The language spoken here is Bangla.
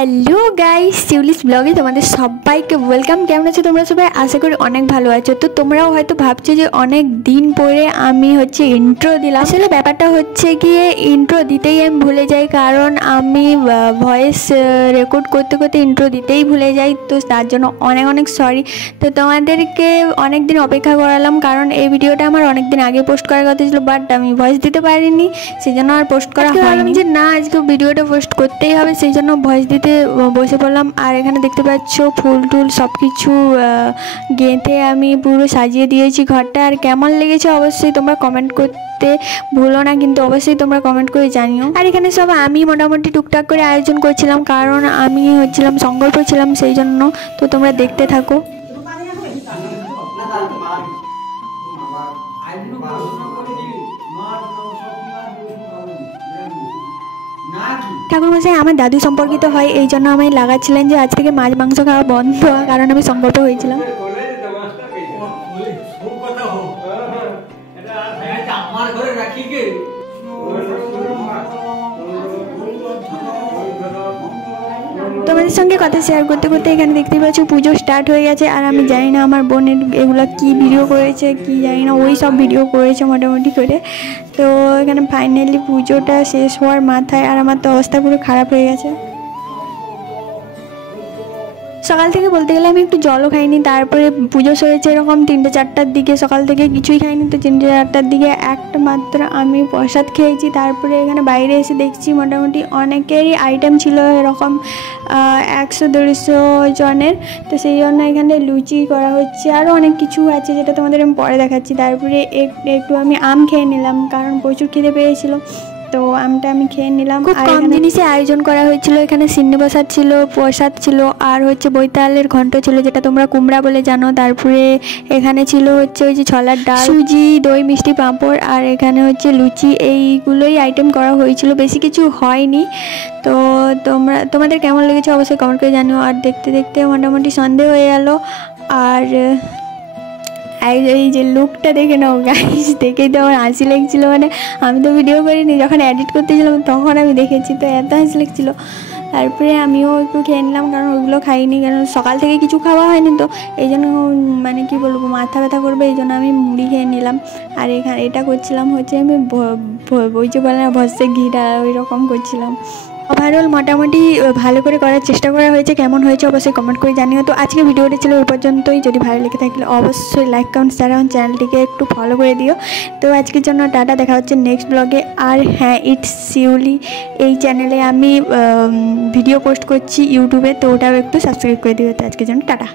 হ্যালো গাইস, শিউলিস ব্লগে তোমাদের সবাইকে ওয়েলকাম। কেমন আছো তোমরা সবাই? আশা করি অনেক ভালো আছো। তো তোমরাও হয়তো ভাবছো যে অনেক দিন পরে আমি ইন্ট্রো দিলাম। আসলে ব্যাপারটা হচ্ছে গিয়ে ইন্ট্রো দিতেই আমি ভুলে যাই, কারণ আমি ভয়েস রেকর্ড করতে করতে ইন্ট্রো দিতেই ভুলে যাই। তো তার জন্য অনেক অনেক সরি। তো তোমাদেরকে অনেক দিন অপেক্ষা করালাম, কারণ এই ভিডিওটা আমার অনেক দিন আগে পোস্ট করার কথা ছিল, বাট আমি ভয়েস দিতে পারিনি, সেই জন্য আর পোস্ট করা হয়নি। যে না, আজকে ভিডিওটা পোস্ট করতেই হবে, সেই জন্য ভয়েস দিতে বসে পড়লাম। আর এখানে দেখতে পাচ্ছ ফুল টুল সব কিছু গেঁথে আমি পুরো সাজিয়ে দিয়েছি ঘরটা। আর কেমন লেগেছে অবশ্যই তোমরা কমেন্ট করতে ভুলো না, কিন্তু অবশ্যই তোমরা কমেন্ট করে জানিও। আর এখানে সব আমি মোটামুটি টুকটাক করে আয়োজন করছিলাম, কারণ আমি সংকল্প ছিলাম, সেই জন্য। তো তোমরা দেখতে থাকো। ঠাকুরমশাই আমার দাদু সম্পর্কিত হয়, এই জন্য আমি লাগাচ্ছিলেন যে আজ থেকে মাছ মাংস খাওয়া বন্ধ, কারণ আমি সংকল্প হয়েছিলাম। তোমাদের সঙ্গে কথা শেয়ার করতে করতে এখানে দেখতে পাচ্ছ পুজো স্টার্ট হয়ে গেছে। আর আমি জানি না আমার বোনের এগুলো কি ভিডিও করেছে, কি জানি না, ওই সব ভিডিও করেছে মোটামুটি করে। তো এখানে ফাইনালি পুজোটা শেষ হওয়ার মাথায়, আর আমার তো অবস্থা পুরো খারাপ হয়ে গেছে। সকাল থেকে বলতে গেলে আমি একটু জলও খাইনি। তারপরে পুজো সরেছে এরকম 3টে-4টার দিকে, সকাল থেকে কিছুই খাইনি। তো 3টে-4টার দিকে একটা মাত্র আমি প্রসাদ খেয়েছি। তারপরে এখানে বাইরে এসে দেখছি মোটামুটি অনেকেরই আইটেম ছিল এরকম 100-150 জনের। তো সেই জন্য এখানে লুচি করা হচ্ছে, আরও অনেক কিছু আছে যেটা তোমাদের আমি পরে দেখাচ্ছি। তারপরে একটু আমি আম খেয়ে নিলাম, কারণ প্রচুর খিদে পেয়েছিল। তো আমটা আমি খেয়ে নিলাম। খুব কম জিনিসে আয়োজন করা হয়েছিল। এখানে সিন্নি প্রসাদ ছিল, প্রসাদ ছিল, আর বৈতালের ঘন্ট ছিল, যেটা তোমরা কুমড়া বলে জানো। তারপরে এখানে ছিল ওই যে ছোলার ডাল, সুজি, দই, মিষ্টি, পাঁপড়, আর এখানে লুচি। এইগুলোই আইটেম করা হয়েছিল, বেশি কিছু হয়নি। তো তোমাদের কেমন লেগেছে অবশ্যই কমেন্ট করে জানিও। আর দেখতে দেখতে মোটামুটি সন্ধে হয়ে গেল। আর এই যে লুকটা দেখে নাও গাইস, দেখেই তো আমার হাসি লেগেছিল। আমি তো ভিডিও করিনি, যখন এডিট করতেছিলাম তখন আমি দেখেছি, তো এত হাসি লেগেছিলো। তারপরে আমিও একটু খেয়ে নিলাম, কারণ ওইগুলো খাইনি, কারণ সকাল থেকে কিছু খাওয়া হয়নি। তো এই জন্য কি বলবো, মাথা ব্যথা করবে, এই জন্য আমি মুড়ি খেয়ে নিলাম। আর এখানে এটা করছিলাম আমি ওই যে বলে না ভস্যে ঘিটা, ওই রকম করছিলাম। ওভারঅল মোটামুটি ভালো করে করার চেষ্টা করা হয়েছে। কেমন হয়েছে অবশ্যই কমেন্ট করে জানিও। তো আজকে ভিডিওটা ছিল এই পর্যন্তই। যদি ভালো লেগে থাকলে অবশ্যই লাইক, কমেন্ট, শেয়ার এবং চ্যানেলটিকে একটু ফলো করে দিও। তো আজকের জন্য টাটা, দেখা হচ্ছে নেক্সট ব্লগে। আর হ্যাঁ, ইটস শিউলি এই চ্যানেলে আমি ভিডিও পোস্ট করছি ইউটিউবে, তো ওটাও একটু সাবস্ক্রাইব করে দিও। তো আজকের জন্য টাটা।